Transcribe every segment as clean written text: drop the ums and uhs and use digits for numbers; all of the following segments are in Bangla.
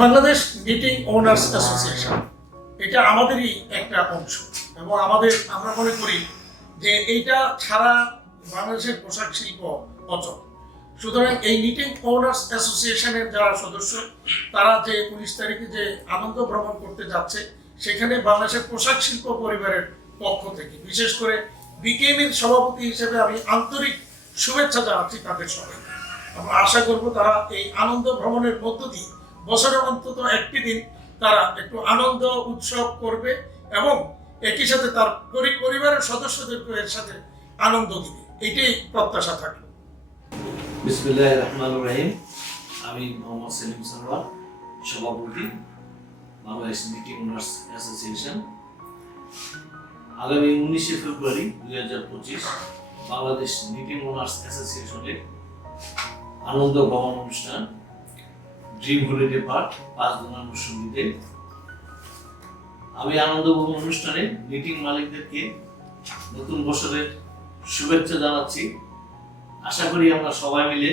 বাংলাদেশ নিটিং ওনার্স অ্যাসোসিয়েশন এটা আমাদেরই একটা অংশ এবং আমরা মনে করি যে এইটা ছাড়া বাংলাদেশের পোশাক শিল্প অচল। সুতরাং এই নিটিং ওনার্স অ্যাসোসিয়েশনের যারা সদস্য তারা যে 19 তারিখে যে আনন্দ ভ্রমণ করতে যাচ্ছে সেখানে বাংলাদেশের পোশাক শিল্প পরিবারের পক্ষ থেকে বিশেষ করে বিকেএমএর সভাপতি হিসেবে আমি আন্তরিক শুভেচ্ছা জানাচ্ছি তাদের সবাই। আমরা আশা করব তারা এই আনন্দ ভ্রমণের মধ্য দিয়ে বছরে অন্তত একটি দিন তারা একটু আনন্দ উৎসব করবে এবং একই সাথে তার পরিবারের সদস্যদেরকে এর সাথে আনন্দ দিবে, এটাই প্রত্যাশা থাকলো। বিসমিল্লাহির রহমানির রহিম। আমি মোহাম্মদ সেলিম সারওয়ার, সভাপতি বাংলাদেশ নিটিং ওনার্স অ্যাসোসিয়েশন। আগামী 19শে ফেব্রুয়ারি 2025 বাংলাদেশ নিটিং ওনার্স অ্যাসোসিয়েশনের আনন্দ ভ্রমণ অনুষ্ঠান ড্রিম হলিডে পার্ক 5 নম্বর সঙ্গীতে। আমি আনন্দ ভ্রমণ অনুষ্ঠানে নিটিং মালিকদেরকে নতুন বছরের শুভেচ্ছা জানাচ্ছি। আশা করি আমরা সবাই মিলে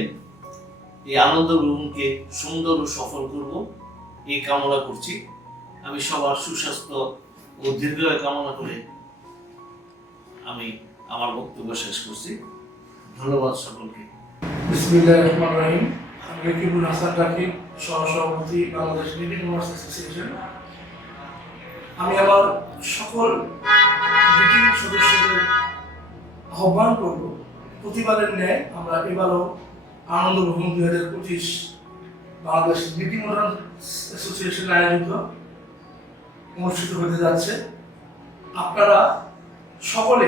এই আনন্দ ভ্রমণকে সুন্দর ও সফল করব এই কামনা করছি। আমি সবার সুস্বাস্থ্য ও দীর্ঘায়ু কামনা করে আমি আমার বক্তব্য শেষ করছি। ধন্যবাদ সকলকে। বিসমিল্লাহির রহমানির রহিম। আমি রকিবুল হাসান রাকিব, সহ-সভাপতি বাংলাদেশ নিটিং ওনার্স অ্যাসোসিয়েশন। আমি আবার সকল নিটিং সদস্যদের আহ্বান করব, প্রতিবারের ন্যায় আমরা এবারও আনন্দ ভ্রমণ 2025 বাংলাদেশ নিটিং ওনার্স অ্যাসোসিয়েশন আয়োজিত অনুষ্ঠিত হতে যাচ্ছে। আপনারা সকলে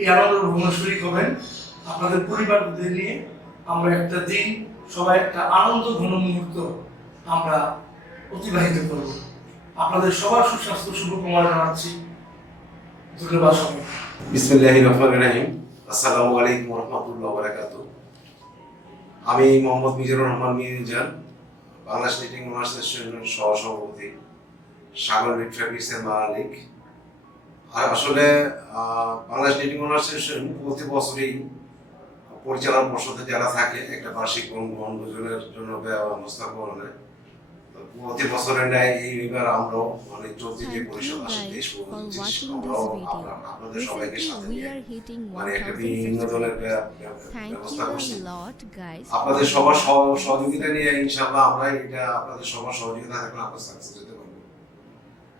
এই আনন্দ ভ্রমণে শরীক হবেন। আপনাদের পরিবারদের নিয়ে আমরা একটা দিন সবাই একটা আনন্দ ঘন মুহূর্ত আমরা অতিবাহিত করব। আপনাদের সবার সুস্বাস্থ্য শুভকামনা জানাচ্ছি। ধন্যবাদ সবাই। বিসমিল্লাহির রহমানির রহিম। আসসালামু আলাইকুম ওয়া রাহমাতুল্লাহি ওয়া বারাকাতুহু। আমি মোহাম্মদ মিজানুর রহমান মিজান, বাংলাদেশ নিটিং ওনার্স অ্যাসোসিয়েশনের সহ-সভাপতি, সাগর ফেব্রিক্সের মালিক। আর আসলে বাংলাদেশ নিটিং ওনার্স অ্যাসোসিয়েশন প্রতি বছরই পরিচালনা পর্ষদে যারা থাকে একটা বার্ষিক বনভোজনের জন্য ব্যবস্থা করে। প্রতি বছরের ন্যায় এইবার আমরাও মানে চলতি যে পরিষদ আসে দেশ আপনাদের সবাইকে সাথে নিয়ে মানে একটা বিভিন্ন ধরনের ব্যবস্থা করছি। আপনাদের সবার সহযোগিতা নিয়ে ইনশাআল্লাহ আমরা এটা আপনাদের সবার সহযোগিতা থাকলে আমরা সাকসেস হতে পারবো।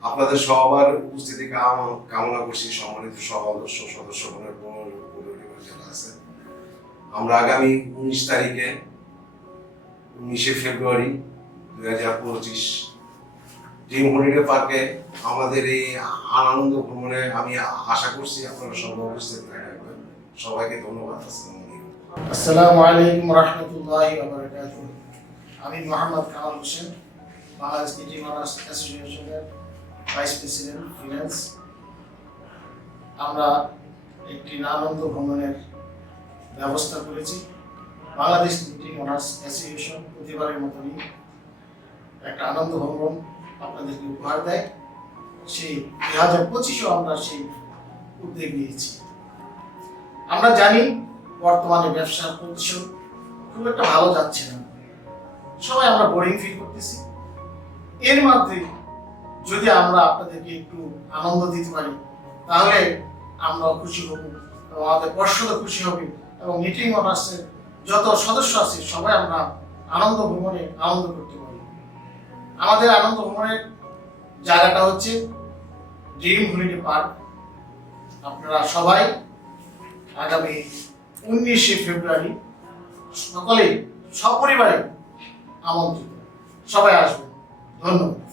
আপনাদের সবার উপস্থিতি কামনা করছি। সম্মানিত সদস্যগণের যারা আছে, আমরা আগামী 19 তারিখে 19শে ফেব্রুয়ারি 2025 ড্রিম হলিডে পার্কে আমাদের এই আনন্দ ভ্রমণে আমি আশা করছি আপনারা সবাই উপস্থিত থাকবেন। সবাইকে ধন্যবাদ। আসসালামু আলাইকুম ওয়া রাহমাতুল্লাহি ওয়া বারাকাতুহু। আমি মোহাম্মদ কামাল হোসেন, বাংলাদেশ নিটিং ওনার্স অ্যাসোসিয়েশনের ভাইস প্রেসিডেন্ট ফিনান্স। আমরা একটি আনন্দ ভ্রমণের ব্যবস্থা করেছি। বাংলাদেশ নিটিং অনার্স অ্যাসোসিয়েশন প্রতিবারের মতনই একটা আনন্দ ভ্রমণ আপনাদেরকে উপহার দেয়। সেই 2025-এও আমরা সেই উদ্যোগ নিয়েছি। আমরা জানি বর্তমানে ব্যবসার প্রতিষ্ঠান খুব একটা ভালো যাচ্ছে না, সবাই আমরা বোরিং ফিল করতেছি। এর মধ্যে যদি আমরা আপনাদেরকে একটু আনন্দ দিতে পারি তাহলে আমরা খুশি হব এবং আমাদের পর্ষদও খুশি হবে এবং নিটিং অনার্সের যত সদস্য আছে সবাই আমরা আনন্দ ভ্রমণে আনন্দ করতে পারি। আমাদের আনন্দ ভ্রমণের জায়গাটা হচ্ছে ড্রিম হলিডে পার্ক। আপনারা সবাই আগামী 19শে ফেব্রুয়ারি সকলেই সপরিবারে আমন্ত্রিত, সবাই আসবেন। ধন্যবাদ।